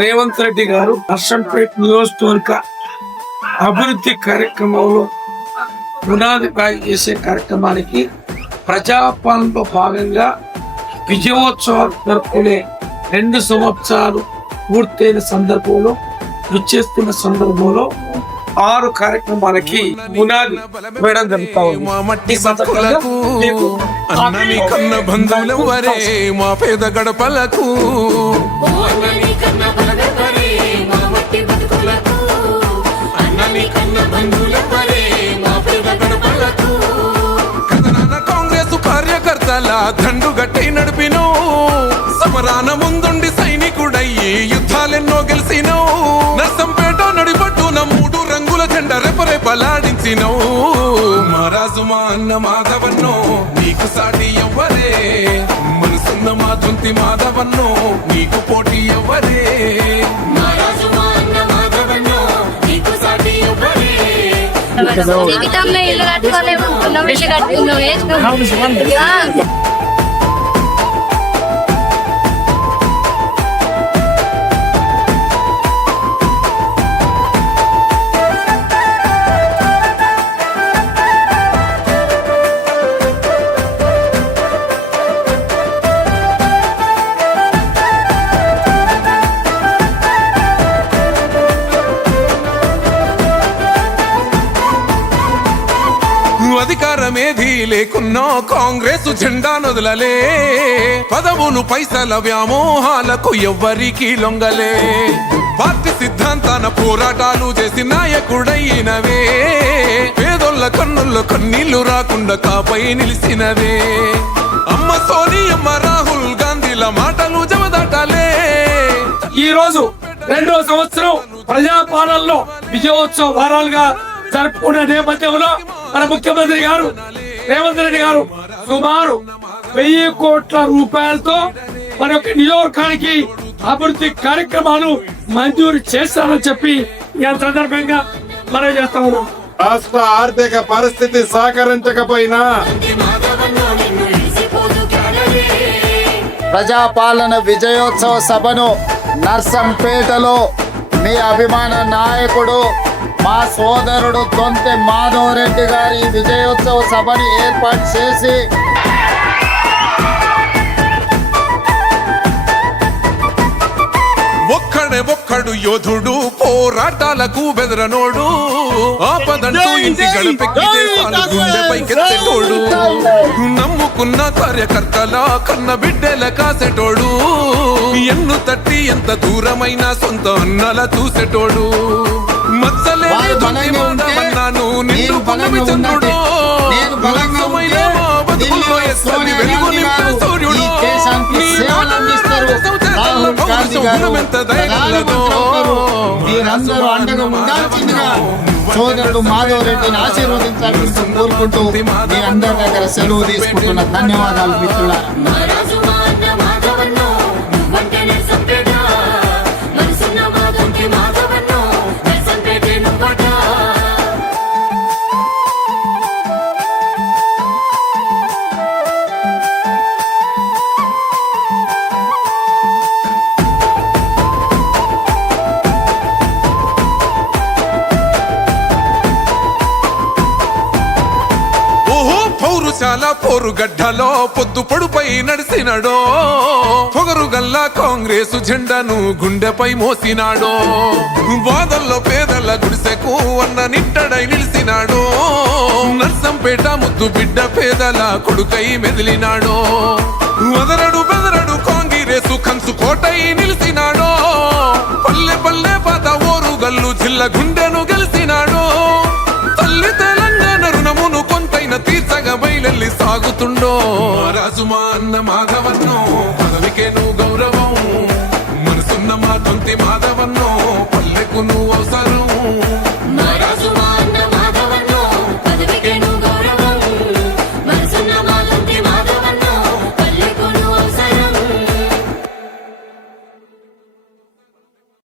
రేవంత్ రెడ్డి గారు నర్సంపేట నియోజకవర్గ అభివృద్ధి కార్యక్రమంలో పునాది చేసే కార్యక్రమానికి ప్రజాపాలనలో భాగంగా విజయోత్సవాలు జరుపుకునే 2 సంవత్సరాలు పూర్తయిన సందర్భంలో విచ్చేస్తున్న సందర్భంలో 6 కార్యక్రమాలకి పునాది వేయడం జరుగుతా ఉంది. మా పేద గడపలకు కాంగ్రెస్ కార్యకర్తల దండు గట్టి నడిపినో, సమరాన ముందుండి సైనికుడయ్యి యుద్ధాలెన్నో గెలిసినో, నర్సంపేట నడిపట్టున 3 రంగుల జెండా రెపరెపలాడించినో. మహారాజు మా అన్న మాధవన్నో నీకు సాటి ఎవ్వరే, మనసున్న మా తుంతి మాధవన్నో నీకు పోటీ ఎవ్వరే. జీవితంలో ఇల్లు కట్టుకోలేము, ఇల్లు కట్టుకున్నాం. అధికారమేది లేకున్నా కాంగ్రెస్ జెండా నొదలలే, పదవులు పైసల వ్యామోహాలకు ఎవ్వరికి లొంగలే. పార్టీ సిద్ధాంతాన పోరాటాలు చేసి నాయకుడైనవే, పేదోళ్ళ కన్నుల్లో కన్నీళ్లు రాకుండా కాపై నిలిచినవే. అమ్మ సోనియమ్మ రాహుల్ గాంధీల మాటలు జమదాటాలే. ఈ రోజు 2వ సంవత్సరం ప్రజాపాలనలో విజయోత్సవ వారాలుగా జరుపుకునే నేపథ్యంలో మన ముఖ్యమంత్రి గారు రేవంత్ రెడ్డి గారు సుమారు 1000 కోట్ల రూపాయలతో మన యొక్క నియోజకవర్గానికి అభివృద్ధి కార్యక్రమాలు మంజూరు చేస్తారని చెప్పి ఈ సందర్భంగా మనం చేస్తా ఉన్నాం. రాష్ట్ర ఆర్థిక పరిస్థితి సహకరించకపోయినా ప్రజాపాలన విజయోత్సవ సభను నర్సంపేటలో మీ అభిమాన నాయకుడు మా సోదరుడు దొంతి మాధవరెడ్డి గారి విజయోత్సవ సభని ఏర్పాటు చేసి ఒక్కడు యోధుడు, పోరాటాలకు బెదరనోడు, ఆపదంటూ ఇంటి గడపెక్కితే గుండెపైకెత్తేటోడు, నమ్ముకున్న కార్యకర్తల కన్న బిడ్డల కాసేటోడు, ఎన్ను తట్టి ఎంత దూరమైన సొంత అన్నల చూసేటోడు, మచ్చలేని దొంగి మాధవన్నాను నిన్ను పొంగమి చంద్రుడు, లక్షమైన మా బతుకుల్లో ఎస్సని వెలుగు నింపిన సూర్యుడు, నీ మీరందరూ అండగా ఉండాల్సిందిగా సోదరుడు మాధవరెడ్డిని ఆశీర్వదించాలని కోరుకుంటూ మీ అందరి దగ్గర సెలవు తీసుకుంటున్న ధన్యవాదాలు మిత్రులారా. చాలా పోరుగడ్డలో పొద్దు పొడుపై నడిసినాడో, పొగరు గల్లా కాంగ్రెస్ జెండాను గుండెపై మోసినాడో, వాదల్లో పేదల గుడిసెకు అన్న నిట్టడై నిలిసినాడో, నర్సంపేట ముద్దు బిడ్డ పేదల కొడుకై మెదిలినాడో, వదరడు బెదరడు కాంగ్రెస్ కంచు కోటై నిలిసినాడో, పల్లె పల్లె పాత ఓరుగల్లు జిల్ల గుండెను గెలిసినాడో, తల్లి తెలంగాణ రుణమును కొంతైన తీర్చగా బయలెల్లి సాగుతుండో. రాజు మా అన్న మాధవన్నో పదవికేను గౌరవం, మనసున్న మా తొంతి మాధవ